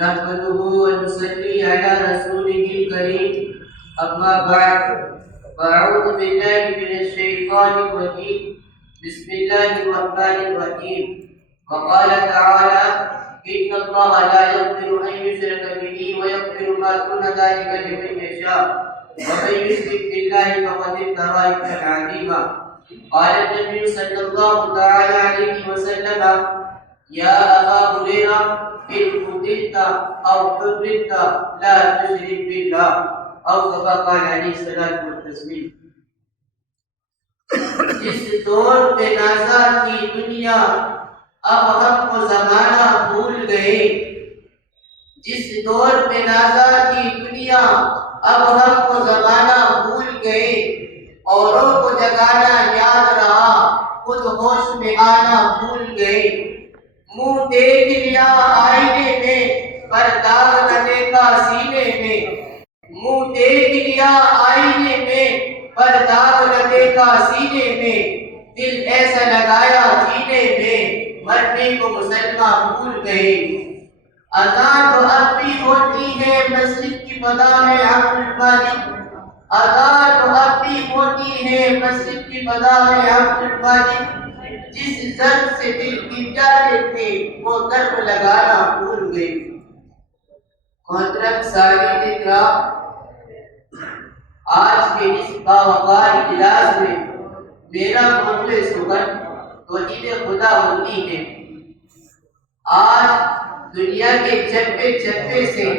نحمده ونصلي على رسوله الكريم أما بعد فأعوذ بالله من الشيطان الرجيم بسم الله الرحمن الرحيم وقال تعالى إن الله لا يغفر أن يشرك به ويغفر ما دون ذلك لمن يشاء ومن يشرك بالله فقد افترى إثما عظيما قال النبي صلى الله تعالى عليه وسلم يا أبا هريرة إن قتلت أو حرمت لا تشرك بالله أو كما قال عليه الصلاة والتسليم. جس دور پہ نازا کی دنیا اب ہم کو زمانہ بھول گئے، جس دور پہ نازا کی دنیا اب ہم کو زمانہ بھول گئے، اوروں کو جگانا یاد رہا خود ہوش میں آنا بھول گئے، منہ دیکھ لیا آئینے میں پر داغ نہ دیکھا سینے میں، منہ دیکھ لیا آئینے میں پر داغ نہ دیکھا سینے میں، دل ایسا لگایا جینے میں مرنے کو مسلمان بھول گئے. اذان تو اب بھی ہوتی ہے مسجد کی فضا میں عبد المالک، اذان تو اب بھی ہوتی ہے مسجد کی فضا میں عبد المالک، جس درد سے دل کی پیارے تھے وہ درد لگانا بھول گئے. محترم سامعین کرام، آج کے اس باوقار اجلاس میں میرا موضوع سخن توحید خدا ہوتی ہے. آج دنیا کے چپے چپے سے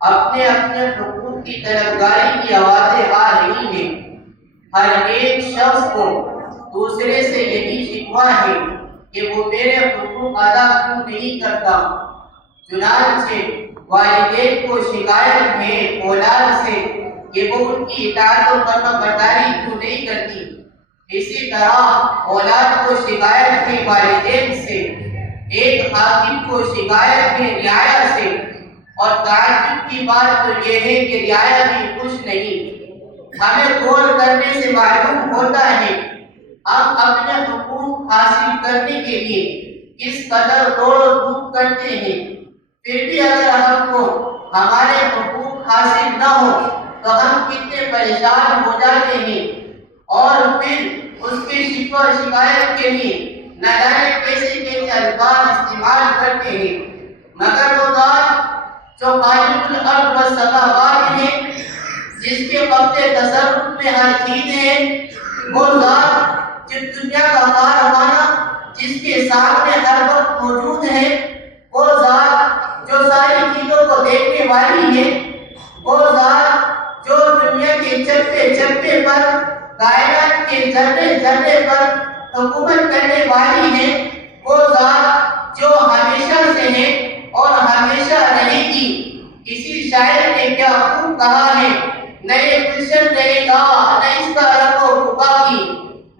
اپنے اپنے حقوق کی طلبگاری کی آوازیں آ رہی ہیں. ہر ایک شخص کو دوسرے سے یہی شکوہ ہے کہ وہ میرے حقوق ادا کیوں نہیں کرتا. چنانچہ والدین کو شکایت ہے اولاد سے کہ وہ ان کی اطاعت و فرما برداری کیوں نہیں کرتی. اسی طرح اولاد کو شکایت ہے والدین سے، ایک حاکم کو شکایت ہے رعایا سے، اور تعجب کی بات تو یہ ہے کہ رعایا بھی خوش نہیں. ہمیں غور کرنے سے معلوم ہوتا ہے ہم اپنے حقوق حاصل کرنے کے لیے کس قدر دوڑ و دھوپ کرتے ہیں. پھر بھی اگر ہم کو ہمارے حقوق حاصل نہ ہو تو ہم کتنے پریشان ہو جاتے ہیں، اور پھر اس کی شکوہ شکایت کے لیے نہ جانے کیسے کیسے الفاظ استعمال کرتے ہیں. مگر وہ ذات جو خالق الارض والسماوات ہے، جس کے قبضے تصرف میں ہر چیز ہے، وہ ذات جس دنیا کا کارخانہ جس کے سامنے ہر وقت موجود ہے، وہ ذات جو ساری چیزوں کو دیکھنے والی ہے، وہ ذات جو دنیا کے چپے چپے پر کائنات کے ذرے ذرے پر حکومت کرنے والی ہے، وہ ذات جو ہمیشہ سے ہے اور ہمیشہ رہے گی. کسی شاعر نے کیا خوب کہا ہے، نئے گلشن رہے گا نہ اس کا رنگ و باقی،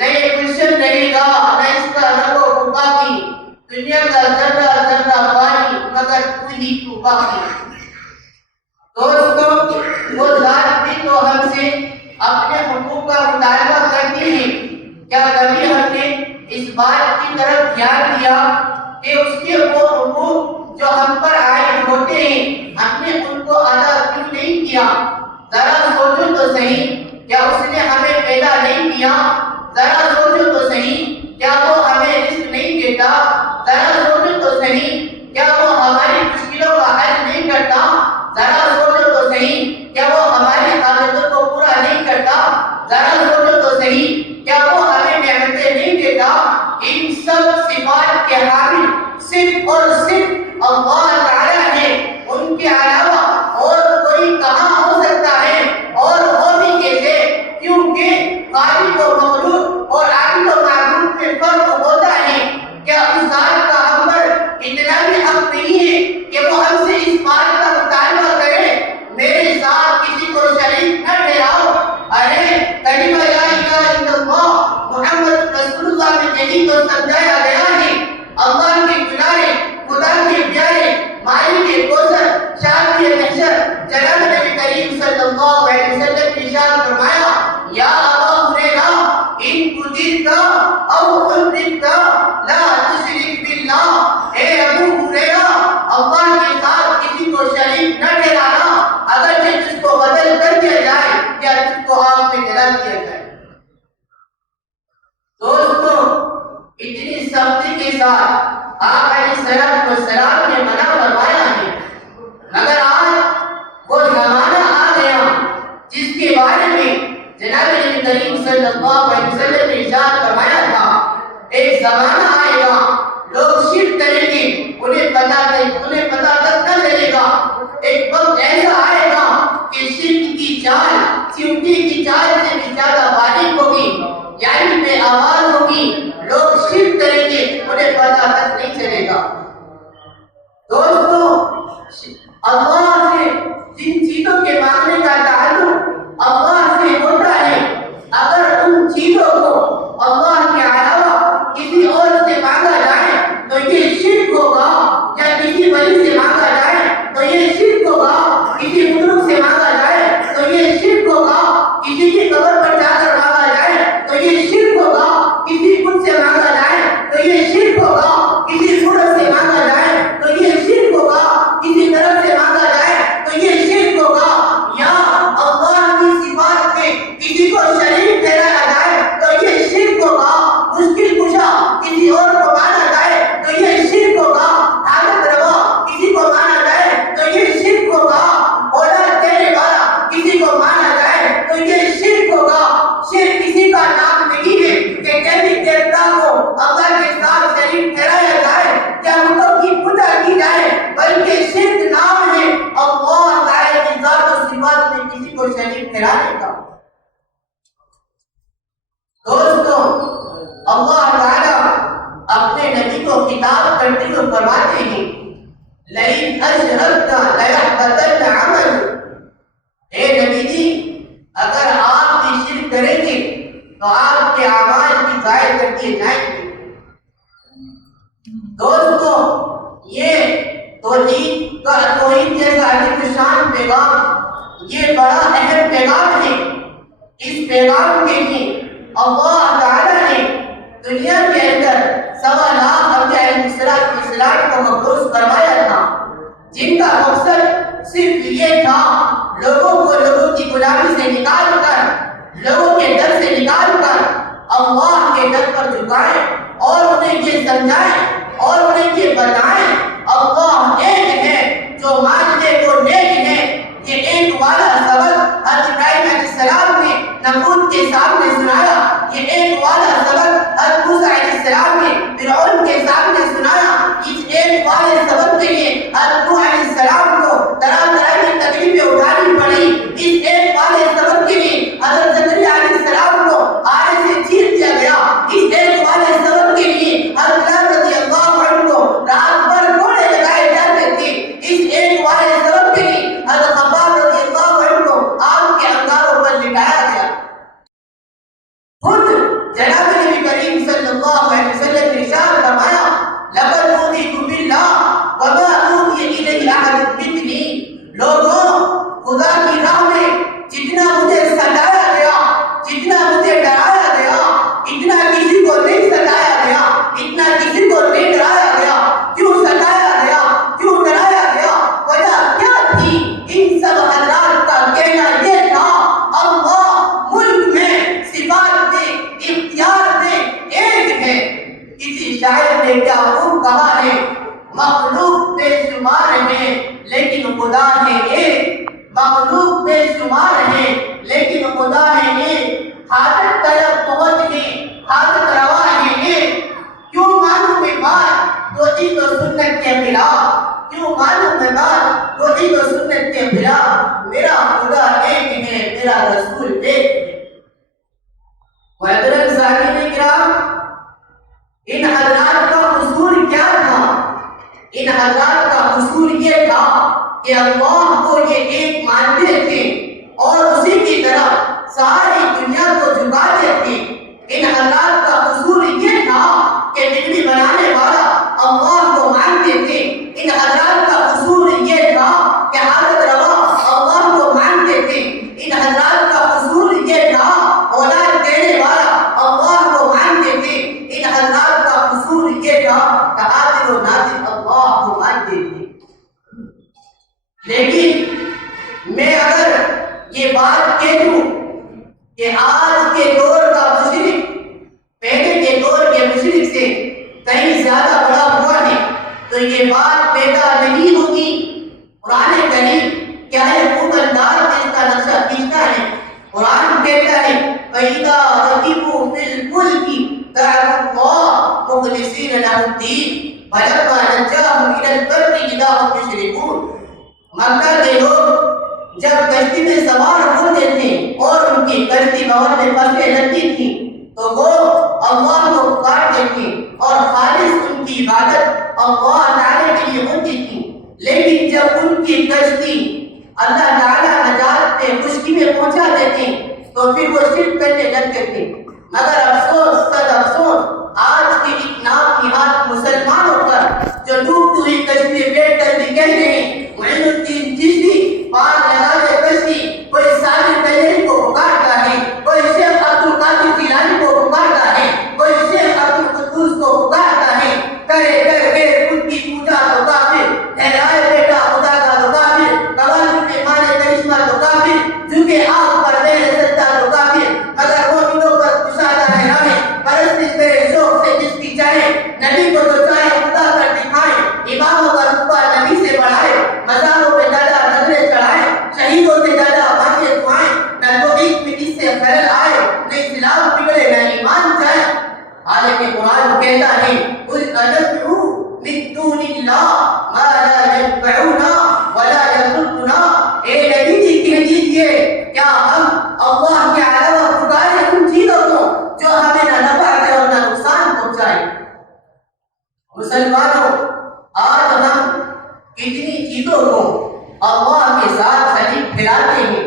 نئے گلشن رہے گا نہ اس کا رنگ و باقی، دنیا کا ذرہ ذرہ پانی مگر تو ہی تو باقی. دوستو، وہ ذات بھی تو ہم سے اپنے حقوق کا مطالبہ کرتی ہے. کیا کبھی ہم نے اس بات کی طرف دھیان دیا کہ اس کے وہ حقوق جو ہم پر عائد ہوتے ہیں ہم نے ان کو ادا کیوں نہیں کیا؟ ذرا سوچو تو صحیح، کیا اس نے ہمیں پیدا نہیں کیا؟ ذرا سوچو تو صحیح، کیا وہ ہمیں رزق نہیں دیتا؟ ذرا سوچو تو صحیح، کیا وہ ہماری مشکلوں کا حل نہیں کرتا؟ ذرا سوچو تو صحیح، کیا وہ ہماری حاجتوں کو پورا نہیں کرتا؟ ذرا سوچو تو صحیح، کیا وہ ہمیں نعمتیں نہیں دیتا؟ ان سب صفات کے حامل صرف اور صرف اللہ تعالی ہے. ان کے علاوہ اور کوئی کہاں ہو سکتا ہے، اور ہو بھی کیسے؟ کیونکہ خالق و مخلوق اور عابد و معبود میں فرق ہوتا ہے. کیا اس ذات کا ہم پر اتنا بھی حق نہیں ہے کہ وہ ہم سے اس بات کا مطالبہ کرے میرے ساتھ کسی کو شریک نہ ٹھہراؤ؟ ارے کلمہ لا الہ الا اللہ محمد رسول اللہ میں یہی تو سمجھایا گیا ہے. اللہ کے کنارے، خدا کے پیارے، مالک کوثر، شاہ صلی اللہ علیہ وسلم نے ارشاد فرمایا تھا ایک زمانہ آئے گا لوگ شرک کریں گے انہیں پتہ تک نہ چلے گا. ایک وقت ایسا آئے گا کہ شرک کی چال چیونٹی کی چال سے بھی زیادہ باریک ہوگی یعنی بے آواز ہوگی. لوگ شرک کریں گے انہیں پتہ تک نہیں چلے گا. دوستو اللہ سے جن چیزوں کے مانگنے کا تعلق اللہ سے ہوتا ہے اگر ان چیزوں کو اللہ کے علاوہ کسی اور سے مانگا جائے تو یہ شرک ہوگا. یا کسی ولی سے مانگا جائے تو یہ شرک ہوگا. کسی بزرگ سے مانگا جائے تو یہ شرک ہوگا. کسی کی قبر پر جا کر مانگا جائے تو یہ شرک ہوگا. کسی بت سے مانگا جائے تو یہ شرک ہوگا. کسی صورت سے مانگا جائے تو یہ شرک ہوگا. کسی طرف سے مانگا جائے تو یہ شرک ہوگا. یا اللہ کی صفات میں کسی کو شریک ٹھہرایا جائے تو یہ شرک ہوگا. مشکل کشا کسی اور کو مانا جائے تو یہ شرک ہوگا. حاجت روا کسی کو مانا جائے تو یہ شرک ہوگا. اولاد دینے والا کسی کو مانا جائے تو یہ شرک ہوگا. شرک کسی کا نام نہیں ہے کہ کسی دیوتا کو اللہ کے ساتھ شریک ٹھہرایا جائے یا ان کی پوجا کی جائے بلکہ شرک نام ہے اللہ تعالی کی ذات و صفات میں کسی کو شریک ٹھہرانے کا. دوستو اللہ تعالی اپنے نبی کو خطاب کرتے ہوئے فرماتے ہیں لئن اشرکت لیحبطن عملک. اے نبی جی اگر آپ بھی شرک کریں گے تو آپ کے اعمال بھی ضائع کر دیے جائیں گے. دوستو یہ توحید جیسا عظیم شان پیغام یہ بڑا اہم پیغام ہے. اس پیغام کے لیے اللہ تعالی نے دنیا کے اندر 1.25 لاکھ انبیاء علیہ السلام کو مبعوث فرمایا تھا جن کا مقصد صرف یہ تھا لوگوں کی غلامی سے نکال کر لوگوں کے در سے نکال کر اللہ کے در پر جھکائیں اور انہیں یہ سمجھائیں اور انہیں یہ بتائیں اللہ ایک ہے جو ماننے کو نیک ہے. یہ ایک والا سبق حضرت ابراہیم علیہ السلام نے نمرود کے سامنے سنایا. یہ ایک والا سبق حضرت موسیٰ علیہ السلام نے فرعون کے سامنے سنایا. اس ایک والے سبق کے لیے حضرت نوح علیہ السلام کو طرح طرح کی تکلیفیں اٹھانی پڑی. اس ایک والے سبق کے لیے حضرت زکریا علیہ السلام کو آرے سے چیر دیا گیا. اس ایک والے سبق کے لیے حضرت بلال رضی اللہ عنہ کو رات بھر کوڑے لگائے جاتے تھے. اس ایک والے سبق کے لیے حضرت خباب رضی اللہ عنہ کو آگ کے انگاروں پر لٹایا گیا. خود جناب نبی کریم صلی اللہ علیہ وسلم نے ارشاد فرمایا لقد اوذیت باللہ وما اوذی الی احد مثلی. لوگوں خدا کی راہ میں جتنا مجھے ستایا گیا جتنا مجھے ڈرایا گیا اتنا کسی کو نہیں ستایا گیا اتنا کسی کو نہیں ڈرایا گیا. کیوں ستایا گیا کیوں ڈرایا گیا وجہ کیا تھی؟ ان سب حضرات کا کہنا یہ تھا اللہ ملک میں صفات میں اختیار میں ایک ہے. کسی شاعر نے کیا خوب کہا ہے مخلوق بے شمار ہے لیکن خدا ہے ایک. مخلوق بے شمار ہے لیکن خدا ہے ایک. حاجت طلب بہت ہے حاجت روا ہے ایک. کیوں معلوم ہے بات توحید و سنت کے خلاف. کیوں معلوم ہے بات توحید و سنت کے خلاف. میرا خدا ایک ہے میرا رسول ایک ہے. محترم سامعین کرام ان حضرات کا قصور کیا تھا؟ ان حضرات کا قصور یہ تھا کہ اللہ کو یہ ایک مانتے تھے اور اسی کی طرف ساری دنیا کو جھکاتے تھے. ان حضرات کا قصور یہ تھا کہ بجلی بنانے والا اللہ کو مانتے تھے. ان حضرات کا قصور یہ تھا کہ حاجت روا اللہ کو مانتے تھے. ان حضرات کا قصور یہ تھا اولاد دینے والا اللہ کو مانتے تھے. ان حضرات کا قصور یہ تھا کہ قادر و ناظر اللہ کو مانتے تھے. لیکن میں اگر یہ بات کہہ دوں کہ آج کے دور کا مشرک پہلے کے دور کے مشرک سے کہیں زیادہ بڑا ہوا ہے تو یہ بات پیدا نہیں ہوگی. قرآن کریم کیا ہے خوب انداز میں اس کا نقشہ کھینچتا ہے. قرآن کہتا ہے فَإِذَا الدين فلما نجاهم إلى البر إذا هم يشركون. مکہ کے لوگ جب کشتی میں سوار ہوتے تھے اور ان کی کشتی بہت میں پھنسنے لگتی تھی تو وہ اللہ کو پکارتے تھے اور خالص ان کی عبادت اللہ تعالی کے لیے ہوتی تھی. لیکن جب ان کی کشتی اللہ تعالی نجات میں خشکی میں پہنچا دیتے تو پھر وہ شرک کرنے لگتے تھے. مگر افسوس صد افسوس آج کے اتنا نہاد مسلمانوں پر جو ڈوبتی ہوئی کشتی میں بیٹھ کر بھی کہتے ہیں معین الدین چشتی پار لگا دے کشتی. کوئی صابر تیری کو پکارتا ہے, کوئی شیخ عبد القادر جیلانی کو پکارتا ہے, کوئی شیخ عبد القدوس کو پکارتا ہے. کرے کر کے ان کی پوجا تو کافر, ٹھہرائے بیٹا خدا کا تو کافر, قوانین میں مانے کرشمہ تو کافر, جھکے آنکھ پر میرے سجدہ تو کافر. مگر مومنوں پر کشادہ ہے راہیں, پرستش کرے شوق سے جس کی چاہے, نبی کو تو چاہے خدا کر دکھائے, اماموں کا رتبہ نبی سے بڑھائے, مزاروں پہ زیادہ نظریں چڑھائے, شہیدوں سے زیادہ باتیں دعائیں. نہ تو ایک میں اس سے خلل آئے, نہ اسلام بگڑے نہ ایمان جائے. حالانکہ قرآن کہتا ہے قل ادعو من دون اللہ ما لا ينفعنا ولا يضرنا. اے نبی جی کہہ دیجئے کیا ہم اللہ کے علاوہ پکارے ان چیزوں کو جو ہمیں نہ نفع دے اور نہ نقصان پہنچائے. مسلمانوں, آج ہم کتنی چیزوں کو اللہ کے ساتھ شریک ٹھہراتے ہیں,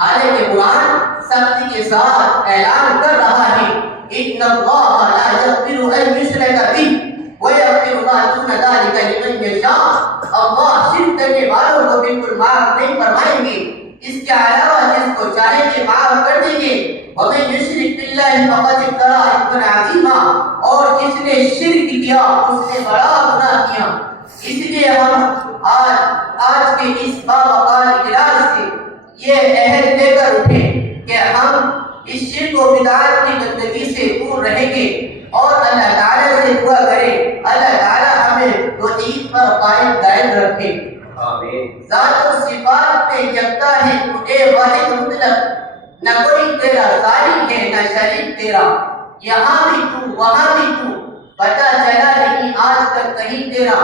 حالانکہ قرآن سختی کے ساتھ اعلان کر رہا ہے ان اللہ لا یغفر ان یشرک بہ ویغفر ما دون ذلک لمن یشاء. اللہ شرک کرنے والوں کو بالکل معاف نہیں فرمائیں گے, اس کے علاوہ جس کو چاہیں گے معاف کر دیں گے. ومن یشرک باللہ فقد افتری اثما عظیما, اور جس نے شرک کیا اس نے بڑا گناہ کیا. اس لیے ہم آج کے اس باوقار اجلاس سے یہ عہد لے کر اٹھیں کہ ہم اس شرک و بدعت کی گندگی سے دور رہیں گے اور اللہ تعالی سے دعا کریں اللہ تعالی ہمیں توحید پر قائم دائم رکھے. آمین. ذات و صفات میں یکتا ہے اے واحد مطلق, نہ کوئی تیرا ثانی ہے نہ شریک تیرا. یہاں بھی تو وہاں بھی تو, پتہ چلا نہیں آج تک کہیں تیرا.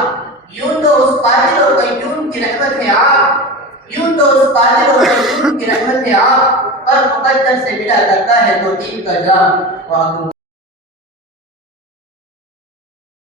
یوں تو اس قادر و قیوم کی رحمت ہے آپ, یوں تو اس قادر و قیوم کی رحمت ہے آپ, پر مقدر سے ملا کرتا ہے توحید کا جام.